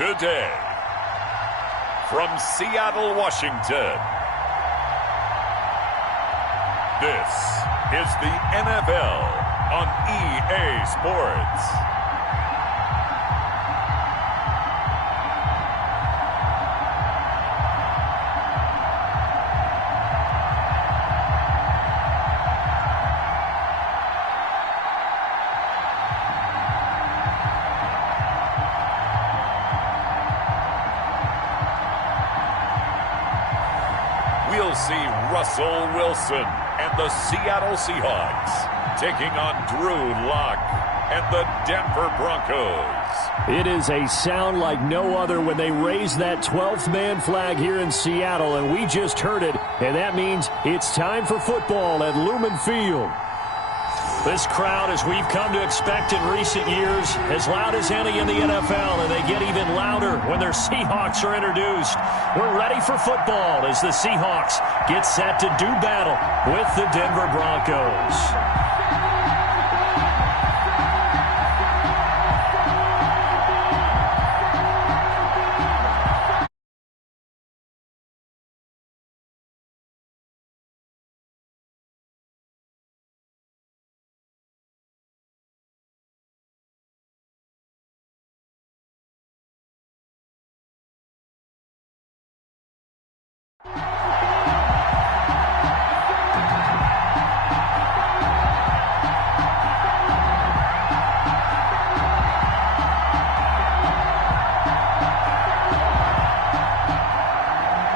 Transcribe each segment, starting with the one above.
today. From Seattle, Washington, this is the NFL on EA Sports. We'll see Russell Wilson and the Seattle Seahawks taking on Drew Lock and the Denver Broncos. It is a sound like no other when they raise that 12th man flag here in Seattle, and we just heard it, and that means it's time for football at Lumen Field. This crowd, as we've come to expect in recent years, as loud as any in the NFL, and they get even louder when their Seahawks are introduced. We're ready for football as the Seahawks get set to do battle with the Denver Broncos.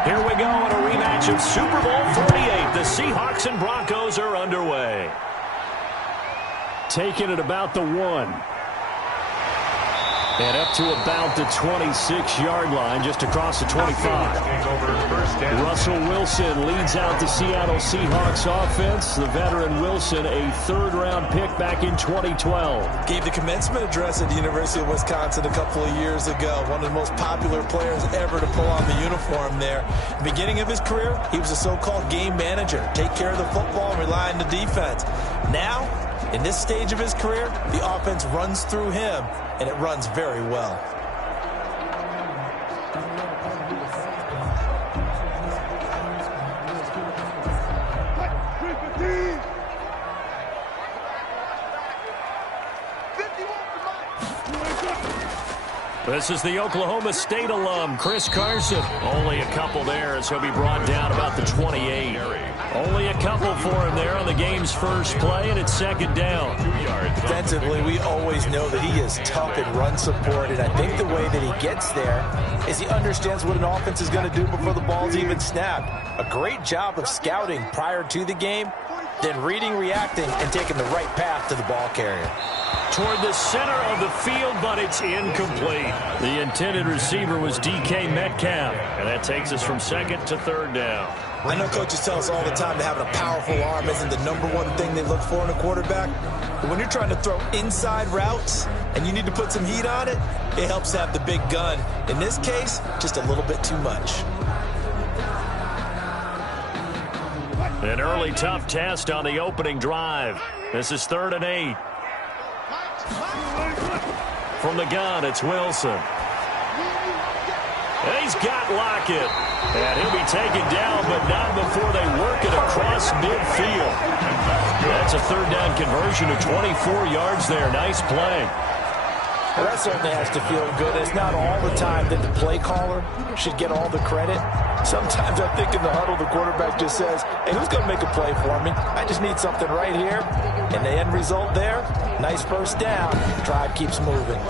Here we go in a rematch of Super Bowl 48. The Seahawks and Broncos are underway. Taking it about the 1. And up to about the 26-yard line, just across the 25. Russell Wilson leads out the Seattle Seahawks offense. The veteran Wilson, a third-round pick back in 2012. Gave the commencement address at the University of Wisconsin a couple of years ago. One of the most popular players ever to pull on the uniform there. Beginning of his career, he was a so-called game manager. Take care of the football and rely on the defense. Now, in this stage of his career, the offense runs through him, and it runs very well. This is the Oklahoma State alum, Chris Carson. Only a couple there as he'll be brought down about the 28. Only a couple for him there on the game's first play, and it's second down. Defensively, we always know that he is tough in run support, and I think the way that he gets there is he understands what an offense is going to do before the ball's even snapped. A great job of scouting prior to the game, then reading, reacting, and taking the right path to the ball carrier. Toward the center of the field, but it's incomplete. The intended receiver was DK Metcalf, and that takes us from second to third down. I know coaches tell us all the time that having a powerful arm isn't the number one thing they look for in a quarterback. But when you're trying to throw inside routes and you need to put some heat on it, it helps to have the big gun. In this case, just a little bit too much. An early tough test on the opening drive. This is 3rd and 8. From the gun, it's Wilson. And he's got Lockett. And he'll be taken down, but not before they work it across midfield. That's a third down conversion of 24 yards there. Nice play. Well, that certainly has to feel good. It's not all the time that the play caller should get all the credit. Sometimes I think in the huddle, the quarterback just says, hey, who's going to make a play for me? I just need something right here. And the end result there, nice first down. Drive keeps moving.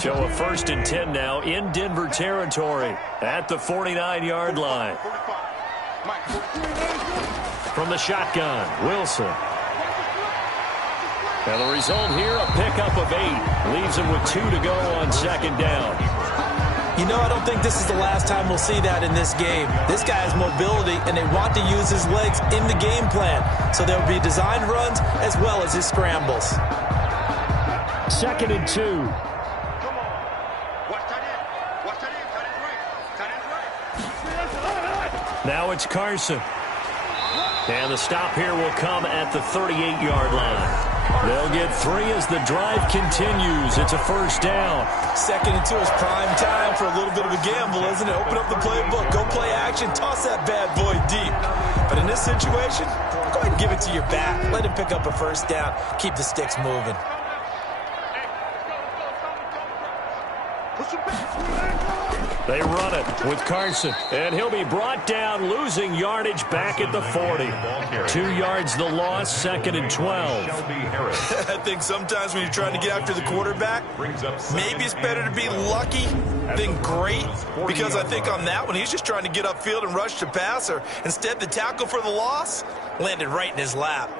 So a 1st and 10 now in Denver territory at the 49-yard line. From the shotgun, Wilson. And the result here, a pickup of 8. Leaves him with 2 to go on second down. You know, I don't think this is the last time we'll see that in this game. This guy has mobility, and they want to use his legs in the game plan. So there will be designed runs as well as his scrambles. 2nd and 2. Now it's Carson. And the stop here will come at the 38-yard line. They'll get 3 as the drive continues. It's a first down. 2nd and 2 is prime time for a little bit of a gamble, isn't it? Open up the playbook, go play action, toss that bad boy deep. But in this situation, go ahead and give it to your back. Let him pick up a first down. Keep the sticks moving. They run it with Carson, and he'll be brought down, losing yardage back at the 40. 2 yards the loss, 2nd and 12. I think sometimes when you're trying to get after the quarterback, maybe it's better to be lucky than great, because I think on that one, he's just trying to get upfield and rush the passer. Instead, the tackle for the loss landed right in his lap.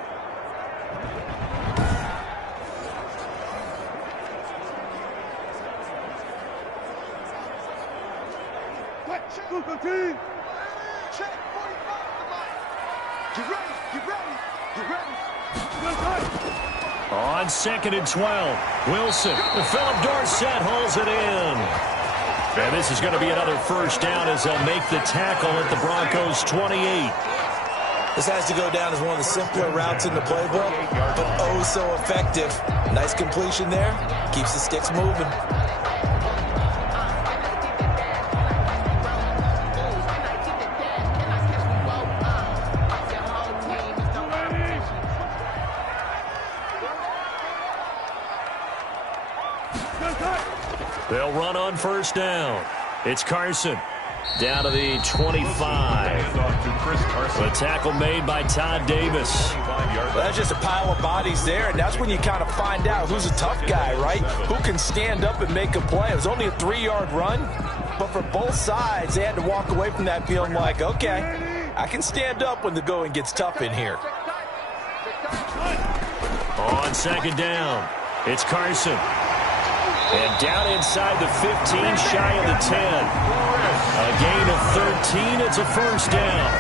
On 2nd and 12, Wilson. Philip Dorsett holds it in. And this is going to be another first down as they'll make the tackle at the Broncos' 28. This has to go down as one of the simpler routes in the playbook, but oh so effective. Nice completion there. Keeps the sticks moving. They'll run on first down. It's Carson. Down to the 25. The tackle made by Todd Davis. Well, that's just a pile of bodies there, and that's when you kind of find out who's a tough guy, right? Who can stand up and make a play. It was only a 3-yard run, but for both sides, they had to walk away from that feeling like, okay, I can stand up when the going gets tough in here. On 2nd down, it's Carson. And down inside the 15, shy of the 10. A gain of 13, it's a first down.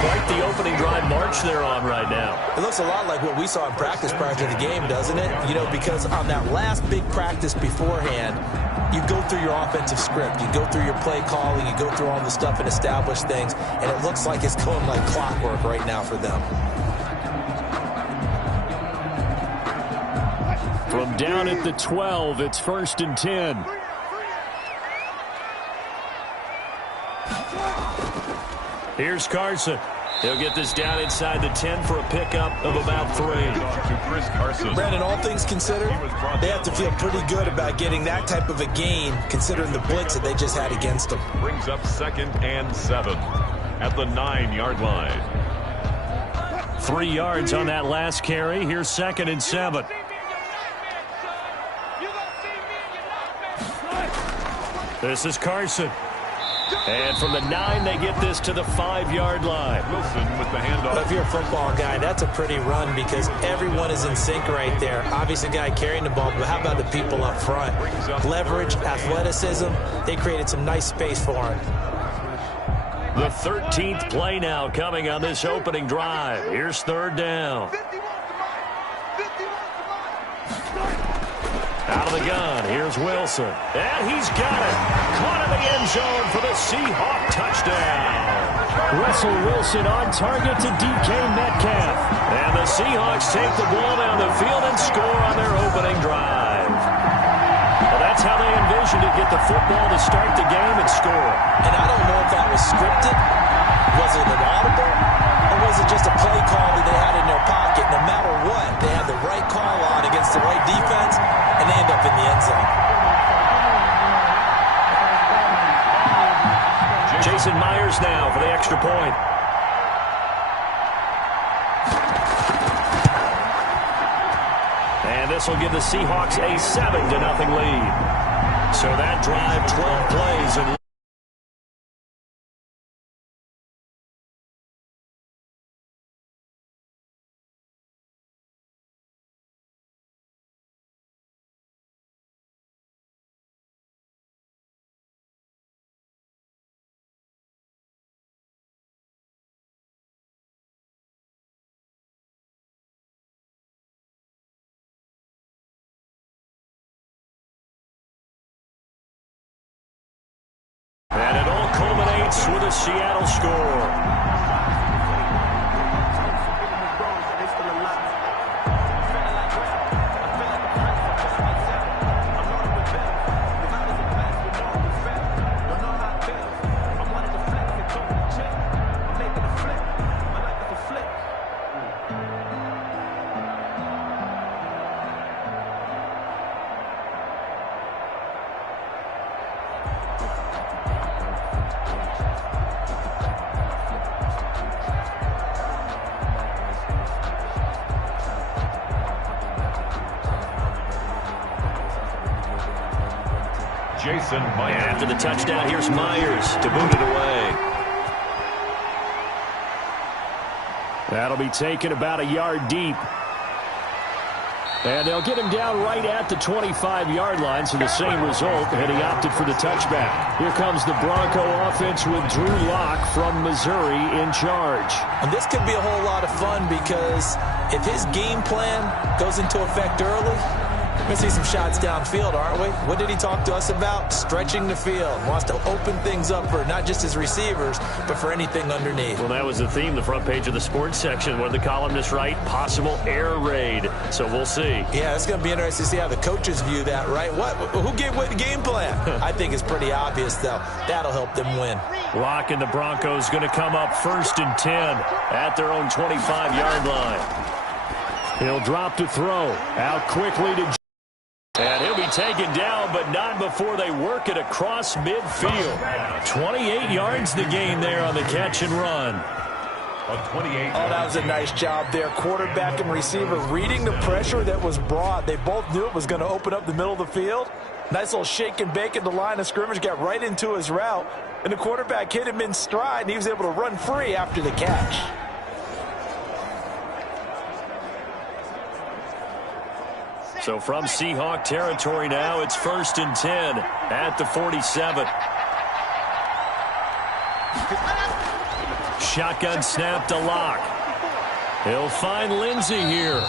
Quite the opening drive march they're on right now. It looks a lot like what we saw in practice prior to the game, doesn't it? You know, because on that last big practice beforehand, you go through your offensive script. You go through your play calling. You go through all the stuff and establish things. And it looks like it's going like clockwork right now for them. From down at the 12, it's 1st and 10. Here's Carson. He'll get this down inside the 10 for a pickup of about 3. Brandon, all things considered, they have to feel pretty good about getting that type of a gain, considering the blitz that they just had against them. Brings up 2nd and 7 at the 9-yard line. 3 yards on that last carry. Here's 2nd and 7. This is Carson. And from the 9, they get this to the 5-yard line. Wilson with the handoff. If you're a football guy, that's a pretty run because everyone is in sync right there. Obviously, the guy carrying the ball, but how about the people up front? Leverage, athleticism, they created some nice space for him. The 13th play now coming on this opening drive. Here's 3rd down. Out of the gun, here's Wilson. And he's got it. Caught in the end zone for the Seahawk touchdown. Russell Wilson on target to DK Metcalf. And the Seahawks take the ball down the field and score on their opening drive. Well, that's how they envisioned to get the football to start the game and score. And I don't know if that was scripted. Was it an audible? Or was it just a play call that they had in their pocket? No matter what, they had the right call on against the right defense, and they end up in the end zone. Jason Myers now for the extra point. And this will give the Seahawks a 7-0 lead. So that drive, 12 plays and it all culminates with a Seattle score. Jason Myers. After the touchdown, here's Myers to boot it away. That'll be taken about a yard deep. And they'll get him down right at the 25-yard line, so the same result, and he opted for the touchback. Here comes the Bronco offense with Drew Lock from Missouri in charge. And this could be a whole lot of fun because if his game plan goes into effect early, we're going to see some shots downfield, aren't we? What did he talk to us about? Stretching the field. Wants to open things up for not just his receivers, but for anything underneath. Well, that was the theme, the front page of the sports section. What did the columnists write? Possible air raid. So we'll see. Yeah, it's going to be interesting to see how the coaches view that, right? Who gave what the game plan? I think it's pretty obvious, though. That'll help them win. Lock and the Broncos going to come up 1st and 10 at their own 25-yard line. He'll drop to throw. Out quickly to... And he'll be taken down, but not before they work it across midfield. 28 yards the gain there on the catch and run. Oh, that was a nice job there. Quarterback and receiver reading the pressure that was brought. They both knew it was going to open up the middle of the field. Nice little shake and bake at the line of scrimmage, got right into his route. And the quarterback hit him in stride, and he was able to run free after the catch. So from Seahawk territory now, it's 1st and 10 at the 47. Shotgun snap to Lock. He'll find Lindsey here.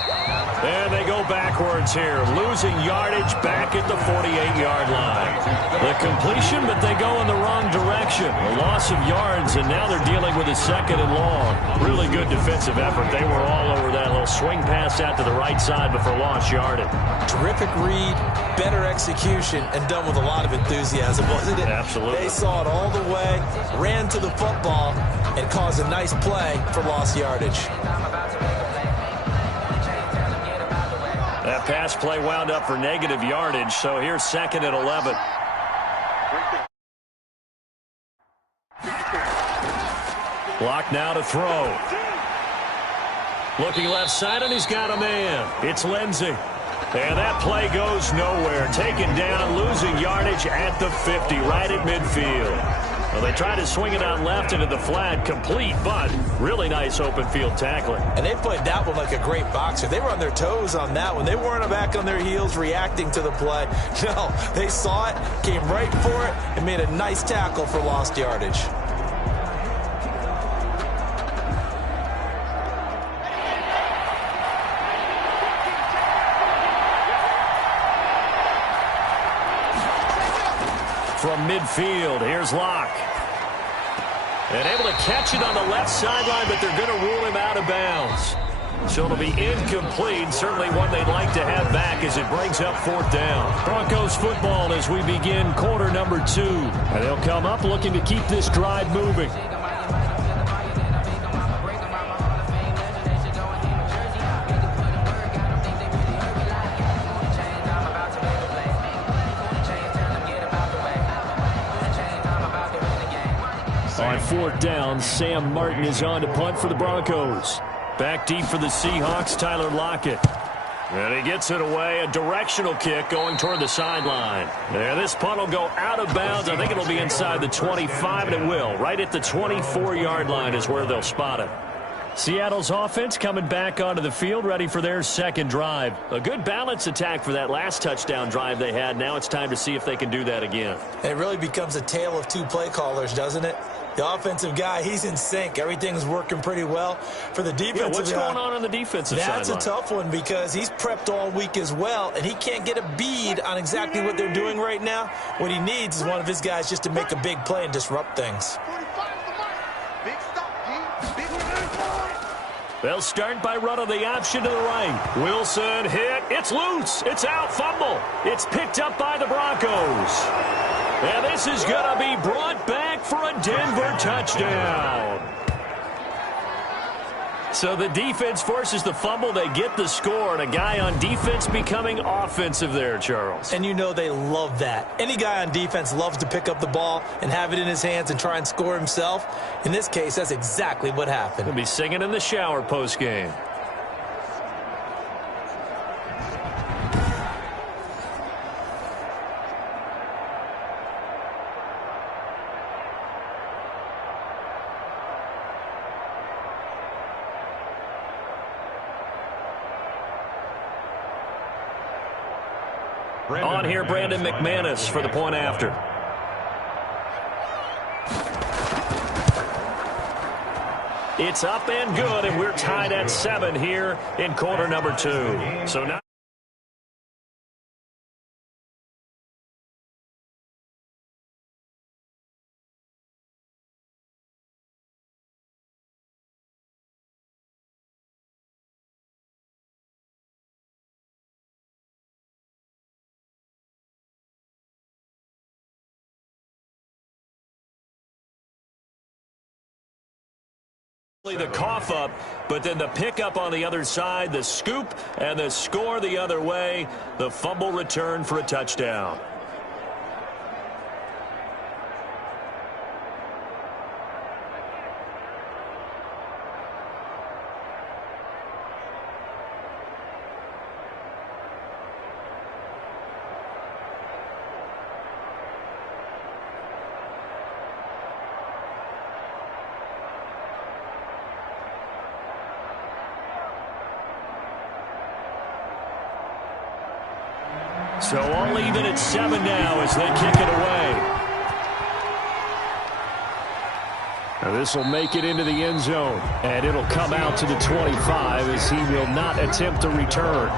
And they go backwards here, losing yardage back at the 48-yard line. The completion, but they go in the wrong direction. A loss of yards, and now they're dealing with a 2nd and long. Really good defensive effort. They were all over that little swing pass out to the right side before lost yardage. Terrific read, better execution, and done with a lot of enthusiasm, wasn't it? Absolutely. They saw it all the way, ran to the football, and caused a nice play for lost yardage. That pass play wound up for negative yardage, so here's 2nd and 11. Lock now to throw. Looking left side, and he's got a man. It's Lindsey. And that play goes nowhere. Taken down, losing yardage at the 50, right at midfield. Well, they tried to swing it out left into the flat, complete, but really nice open field tackling. And they played that one like a great boxer. They were on their toes on that one. They weren't back on their heels reacting to the play. No, they saw it, came right for it, and made a nice tackle for lost yardage. From midfield, here's Lock. And able to catch it on the left sideline, but they're going to rule him out of bounds. So it'll be incomplete, certainly one they'd like to have back as it brings up 4th down. Broncos football as we begin quarter number 2. And they'll come up looking to keep this drive moving. On 4th down, Sam Martin is on to punt for the Broncos. Back deep for the Seahawks, Tyler Lockett. And he gets it away, a directional kick going toward the sideline. And this punt will go out of bounds. I think it'll be inside the 25, and it will. Right at the 24-yard line is where they'll spot it. Seattle's offense coming back onto the field, ready for their 2nd drive. A good balance attack for that last touchdown drive they had. Now it's time to see if they can do that again. And it really becomes a tale of 2 play callers, doesn't it? The offensive guy, he's in sync. Everything's working pretty well. For the defensive what's going on the defensive side? That's a tough one because he's prepped all week as well, and he can't get a bead on exactly what they're doing right now. What he needs is one of his guys just to make a big play and disrupt things. They'll start by running the option to the right. Wilson hit. It's loose. It's out. Fumble. It's picked up by the Broncos. And this is going to be brought back for a Denver touchdown. So the defense forces the fumble. They get the score, and a guy on defense becoming offensive there, Charles. And you know they love that. Any guy on defense loves to pick up the ball and have it in his hands and try and score himself. In this case, that's exactly what happened. He'll be singing in the shower post-game. On here, Brandon McManus for the point after. It's up and good, and we're tied at 7 here in quarter number 2. So now the cough up, but then the pickup on the other side, the scoop, and the score the other way. The fumble return for a touchdown. So all even at 7 now as they kick it away. Now this will make it into the end zone, and it'll come out to the 25 as he will not attempt to return.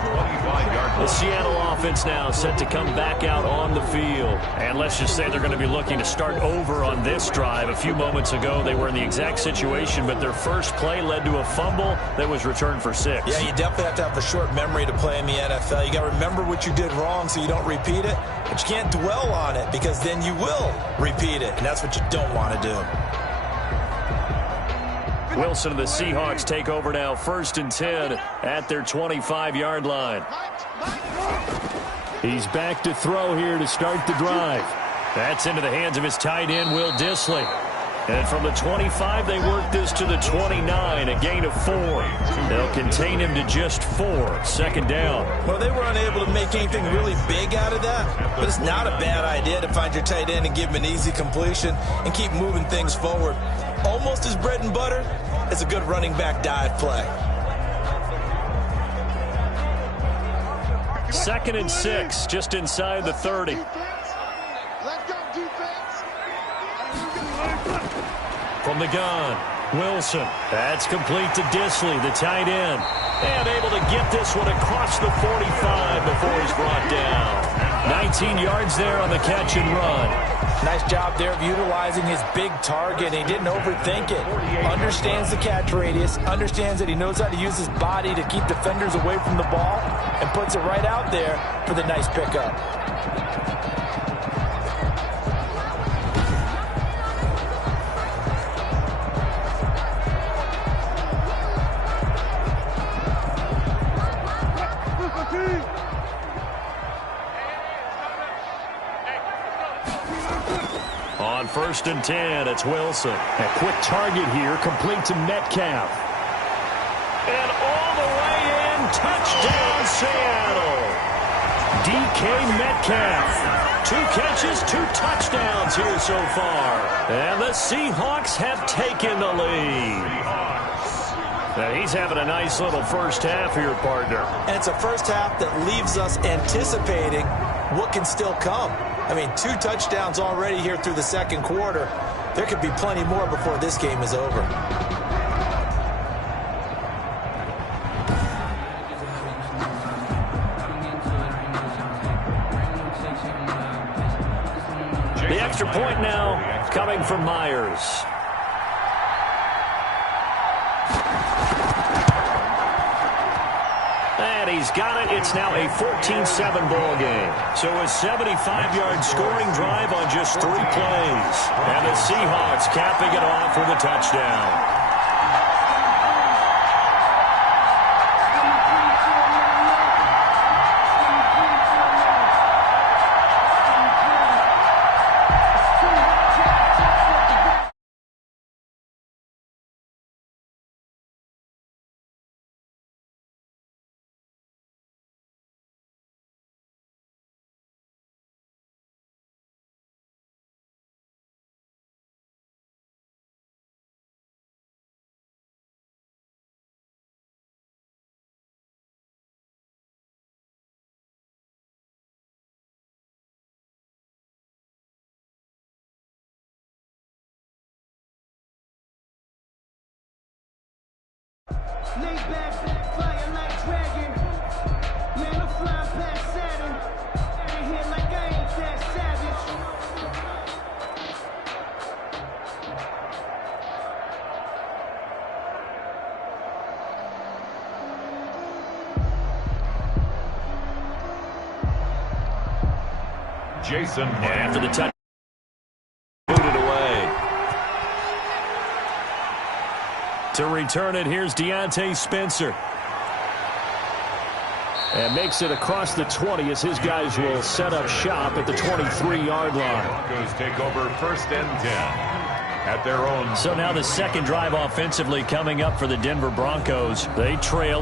The Seattle offense now set to come back out on the field. And let's just say they're going to be looking to start over on this drive. A few moments ago, they were in the exact situation, but their first play led to a fumble that was returned for 6. Yeah, you definitely have to have a short memory to play in the NFL. You got to remember what you did wrong so you don't repeat it, but you can't dwell on it because then you will repeat it, and that's what you don't want to do. Wilson and the Seahawks take over now, 1st and 10 at their 25-yard line. He's back to throw here to start the drive. That's into the hands of his tight end, Will Dissly. And from the 25, they work this to the 29, a gain of 4. They'll contain him to just 4, 2nd down. Well, they were unable to make anything really big out of that, but it's not a bad idea to find your tight end and give him an easy completion and keep moving things forward. Almost his bread and butter. It's a good running back dive play. 2nd and 6, just inside the 30. From the gun, Wilson. That's complete to Dissly, the tight end. And able to get this one across the 45 before he's brought down. 19 yards there on the catch and run. Nice job there of utilizing his big target. He didn't overthink it. Understands the catch radius. Understands that he knows how to use his body to keep defenders away from the ball. And puts it right out there for the nice pickup. On 1st and 10, it's Wilson. A quick target here, complete to Metcalf. And all the way in, touchdown Seattle. DK Metcalf. 2 catches, 2 touchdowns here so far. And the Seahawks have taken the lead. Now he's having a nice little first half here, partner. And it's a first half that leaves us anticipating what can still come. I mean, 2 touchdowns already here through the 2nd quarter. There could be plenty more before this game is over. The extra point now coming from Myers. And And he's got it. It's now a 14-7 ball game. So a 75-yard scoring drive on just 3 plays. And the Seahawks capping it off with a touchdown. Lay back, flying like dragon. Man, I'm flying past Saturn. Out of here like I ain't that savage. Jason. And after the touch, booted away. To return it, here's Deontay Spencer. And makes it across the 20 as his guys will set up shop at the 23-yard line. Broncos take over 1st and 10 at their own. So now the second drive offensively coming up for the Denver Broncos. They trail.